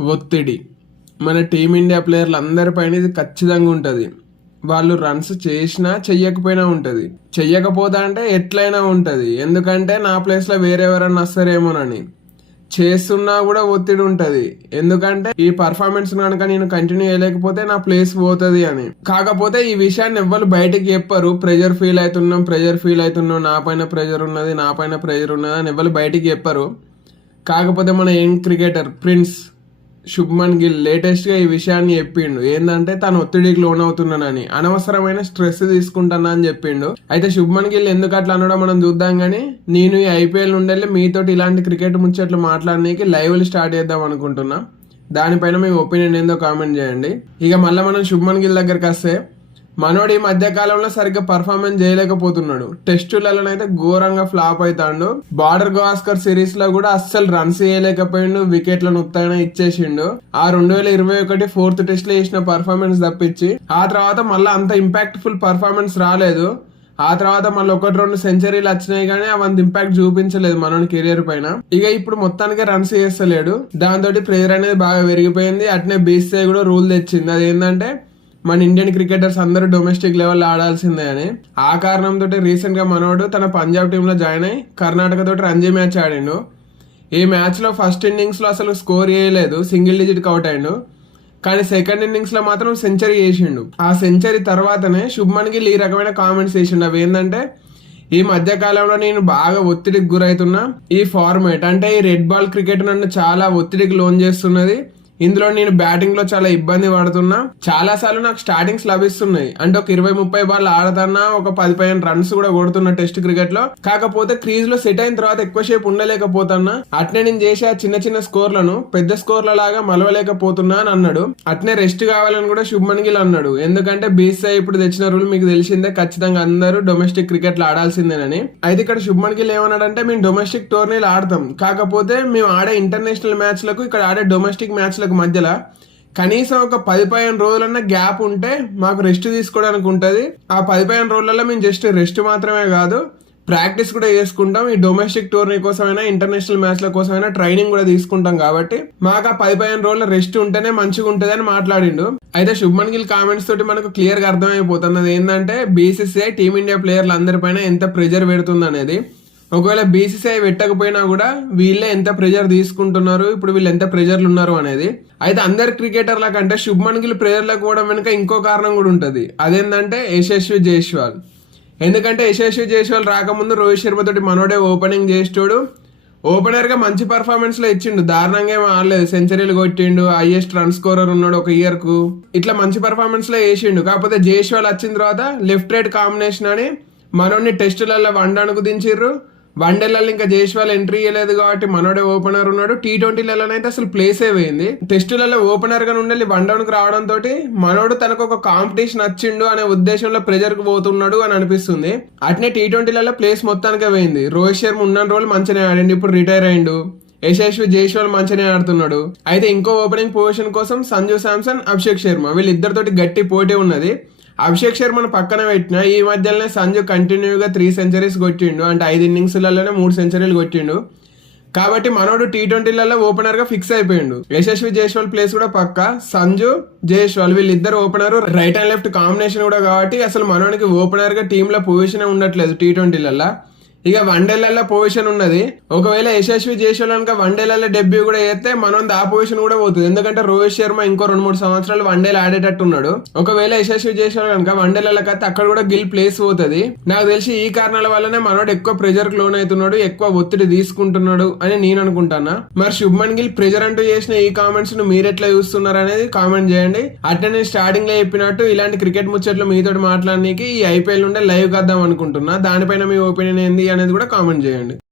ఒత్తిడి. మన టీమిండియా ప్లేయర్లు అందరిపైన ఇది ఖచ్చితంగా ఉంటుంది. వాళ్ళు రన్స్ చేసినా చెయ్యకపోయినా ఉంటుంది. చెయ్యకపోతా అంటే ఎట్లయినా ఉంటుంది. ఎందుకంటే నా ప్లేస్లో వేరే ఎవరన్నా వస్తారేమోనని. చేస్తున్నా కూడా ఒత్తిడి ఉంటుంది. ఎందుకంటే ఈ పర్ఫార్మెన్స్ కనుక నేను కంటిన్యూ చేయలేకపోతే నా ప్లేస్ పోతుంది అని. కాకపోతే ఈ విషయాన్ని ఎవ్వరు బయటకు చెప్పరు. ప్రెజర్ ఫీల్ అవుతున్నాం ప్రెజర్ ఫీల్ అవుతున్నాం. నా పైన ప్రెజర్ ఉన్నది నా పైన ప్రెజర్ ఉన్నది అని ఎవ్వరు బయటకు చెప్పరు. కాకపోతే మన young cricketer prince Shubman Gill లేటెస్ట్గా ఈ విషయాన్ని చెప్పిండు. ఏంటంటే తను ఒత్తిడికి లోనవుతున్నానని అనవసరమైన స్ట్రెస్ తీసుకుంటానా అని చెప్పిండు. అయితే శుభ్మన్ గిల్ ఎందుకు అట్లా అనడం మనం చూద్దాం కానీ నేను ఈ ఐపీఎల్ నుండి మీతోటి ఇలాంటి క్రికెట్ ముచ్చట్లు మాట్లాడడానికి లైవ్లు స్టార్ట్ చేద్దాం అనుకుంటున్నా. దానిపైన మీ ఒపీనియన్ ఏందో కామెంట్ చేయండి. ఇక మళ్ళీ మనం శుభ్మన్ గిల్ దగ్గరికి వస్తే మనోడు ఈ మధ్య కాలంలో సరిగ్గా పర్ఫార్మెన్స్ చేయలేకపోతున్నాడు. టెస్టులలోనైతే ఘోరంగా ఫ్లాప్ అవుతాడు బార్డర్ గవాస్కర్ సిరీస్లో కూడా అస్సలు రన్స్ చేయలేకపోయిండు. వికెట్లను ఉత్తగానే ఇచ్చేసిండు. ఆ రెండు వేల ఇరవై ఒకటి ఫోర్త్ టెస్ట్లో చేసిన పర్ఫార్మెన్స్ తప్పించి ఆ తర్వాత మళ్ళీ అంత ఇంపాక్ట్ ఫుల్ పర్ఫార్మెన్స్ రాలేదు. ఆ తర్వాత మళ్ళీ ఒకటి రెండు సెంచరీలు వచ్చినాయి కానీ అవంత ఇంపాక్ట్ చూపించలేదు మనోని కెరియర్ పైన. ఇక ఇప్పుడు మొత్తానికి రన్స్ చేస్తలేడు. దాంతో ప్రేయర్ అనేది బాగా పెరిగిపోయింది అట్నే బీసీఐ కూడా రూల్ తెచ్చింది. అదేంటంటే మన ఇండియన్ క్రికెటర్స్ అందరూ డొమెస్టిక్ లెవెల్ ఆడాల్సిందే అని. ఆ కారణంతో రీసెంట్గా మనోడు తన పంజాబ్ టీంలో జాయిన్ అయ్యి కర్ణాటక తోటి రంజీ మ్యాచ్ ఆడిండు. ఈ మ్యాచ్లో ఫస్ట్ ఇన్నింగ్స్లో అసలు స్కోర్ చేయలేదు సింగిల్ డిజిట్ అవుట్ అయిండు. కానీ సెకండ్ ఇన్నింగ్స్లో మాత్రం సెంచరీ చేసిండు. ఆ సెంచరీ తర్వాతనే శుభ్మన్ గిల్ ఈ రకమైన కామెంట్స్ చేసిండు. అవి ఏంటంటే ఈ మధ్య కాలంలో నేను బాగా ఒత్తిడికి గురవుతున్నా ఈ ఫార్మేట్ అంటే ఈ రెడ్ బాల్ క్రికెట్ నన్ను చాలా ఒత్తిడికి లోన్ చేస్తున్నది. ఇందులో నేను బ్యాటింగ్లో చాలా ఇబ్బంది పడుతున్నా. చాలా సార్లు నాకు స్టార్టింగ్స్ లభిస్తున్నాయి. అంటే ఒక ఇరవై ముప్పై బాల్ ఆడతన్నా ఒక పది పదిహేను రన్స్ కూడా కొడుతున్నా టెస్ట్ క్రికెట్లో కాకపోతే క్రీజ్లో సెట్ అయిన తర్వాత ఎక్కువ సేపు ఉండలేకపోతున్నా. అట్నే నేను చేసే ఆ చిన్న చిన్న స్కోర్లను పెద్ద స్కోర్ల లాగా మలవలేకపోతున్నా అని అన్నాడు. అట్నే రెస్ట్ కావాలని కూడా శుభ్మన్ గిల్ అన్నాడు. ఎందుకంటే బీసీఐ ఇప్పుడు తెచ్చిన రూల్ మీకు తెలిసిందే ఖచ్చితంగా అందరూ డొమెస్టిక్ క్రికెట్లో ఆడాల్సిందేనని. అయితే ఇక్కడ శుభ్మన్ గిల్ ఏమన్నాడంటే మేము డొమెస్టిక్ టోర్నీలు ఆడతాం. కాకపోతే మేము ఆడే ఇంటర్నేషనల్ మ్యాచ్లకు ఇక్కడ ఆడే డొమెస్టిక్ మ్యాచ్లకు మధ్యలో కనీసం ఒక పది పదిహేను రోజులన్న గ్యాప్ ఉంటే మాకు రెస్ట్ తీసుకోవడానికి ఉంటుంది. ఆ పది పదిహేను రోజులలో మేము జస్ట్ రెస్ట్ మాత్రమే కాదు ప్రాక్టీస్ కూడా చేసుకుంటాం. ఈ డొమెస్టిక్ టోర్నీ కోసమైనా ఇంటర్నేషనల్ మ్యాచ్ల కోసమైనా ట్రైనింగ్ కూడా తీసుకుంటాం కాబట్టి మాకు ఆ పది పదిహేను రోజుల రెస్ట్ ఉంటేనే మంచిగా ఉంటుంది అని మాట్లాడిండు. అయితే శుభ్మన్ గిల్ కామెంట్స్ తోటి మనకు క్లియర్గా అర్థమైపోతుంది అది ఏంటంటే బీసీసీఐ టీమిండియా ప్లేయర్లు అందరిపైన ఎంత ప్రెజర్ పెడుతుంది అనేది ఒకవేళ బీసీసీఐ పెట్టకపోయినా కూడా వీళ్ళే ఎంత ప్రెజర్ తీసుకుంటున్నారు ఇప్పుడు వీళ్ళు ఎంత ప్రెజర్లు ఉన్నారు అనేది. అయితే అందరి క్రికెటర్ల కంటే శుభ్మన్ గిల్ ప్రెజర్లకు కూడా వెనుక ఇంకో కారణం కూడా ఉంటుంది. అదేంటంటే యశస్వి జైస్వాల్. ఎందుకంటే యశస్వి జైస్వాల్ రాకముందు రోహిత్ శర్మ తోటి మనోడే ఓపెనింగ్ చేసేటోడు. ఓపెనర్గా మంచి పర్ఫార్మెన్స్లో ఇచ్చిండు. దారుణంగా ఏం ఆడలేదు. సెంచరీలు కొట్టిండు. హైయెస్ట్ రన్ స్కోరర్ ఉన్నాడు ఒక ఇయర్కు ఇట్లా మంచి పర్ఫార్మెన్స్లో వేసిండు. కాకపోతే జైస్వాల్ వచ్చిన తర్వాత లెఫ్ట్ రైట్ కాంబినేషన్ అని మనోడిని టెస్టులలో వన్డానికి దించిర్రు. వన్డేలలో ఇంకా జైస్వాల్ ఎంట్రీ ఇవ్వలేదు కాబట్టి మనోడే ఓపెనర్ ఉన్నాడు. టీ ట్వంటీలలో అయితే అసలు ప్లేసే పోయింది. టెస్టులలో ఓపెనర్గా ఉండాలి వన్ డౌన్కి రావడం తోటి మనోడు తనకు ఒక కాంపిటీషన్ వచ్చిండు అనే ఉద్దేశంలో ప్రెజర్కు పోతున్నాడు అని అనిపిస్తుంది. అట్నే టీ ట్వంటీలలో ప్లేస్ మొత్తానికే పోయింది. రోహిత్ శర్మ ఉన్న రోజులు మంచిగా ఆడండి. ఇప్పుడు రిటైర్ అయిండు. యశస్వి జైస్వాల్ మంచిగానే ఆడుతున్నాడు. అయితే ఇంకో ఓపెనింగ్ పొజిషన్ కోసం సంజు శాంసన్ అభిషేక్ శర్మ వీళ్ళిద్దరితోటి గట్టి పోటీ ఉన్నది. అభిషేక్ శర్మను పక్కన పెట్టిన ఈ మధ్యలోనే సంజు కంటిన్యూగా త్రీ సెంచరీస్ కొట్టిండు. అంటే ఐదు ఇన్నింగ్స్లలోనే మూడు సెంచరీలు కొట్టిండు. కాబట్టి మనోడు టీ ట్వంటీలలో ఓపెనర్గా ఫిక్స్ అయిపోయిండు. యశస్వి జైస్వాల్ ప్లేస్ కూడా పక్క. సంజు జైస్వాల్ వీళ్ళిద్దరు opener right and left combination కూడా కాబట్టి అసలు మనోనికి ఓపెనర్గా పొజిషన్ ఉండట్లేదు టీ ట్వంటీలలో ఇక వన్డేలలో పొజిషన్ ఉన్నది. ఒకవేళ యశస్వి జైస్వాల్ కనుక వన్డేలలో డెబ్యూ కూడా చేస్తే మనం ఆ పొజిషన్ కూడా పోతుంది. ఎందుకంటే రోహిత్ శర్మ ఇంకో రెండు మూడు సంవత్సరాలు వన్డేలు ఆడేటట్టు ఉన్నాడు. ఒకవేళ యశస్వి జైస్వాల్ కనుక వన్డేలలో అయితే అక్కడ కూడా గిల్ ప్లేస్ పోతుంది. నాకు తెలిసి ఈ కారణాల వల్లనే మనోడు ఎక్కువ ప్రెజర్కు లోన్ అవుతున్నాడు ఎక్కువ ఒత్తిడి తీసుకుంటున్నాడు అని నేను అనుకుంటానా? మరి శుభ్మన్ గిల్ ప్రెజర్ అంటూ చేసిన ఈ కామెంట్స్ను మీరు ఎట్లా చూస్తున్నారు అనేది కామెంట్ చేయండి. అట్లనే స్టార్టింగ్లో చెప్పినట్టు ఇలాంటి క్రికెట్ ముచ్చట్లు మీతో మాట్లాడడానికి ఈ ఐపీఎల్ నుండే లైవ్ కద్దాం అనుకుంటున్నా. దానిపైన మీ ఒపీనియన్ ఏంది? అనేది కూడా కామెంట్ చేయండి.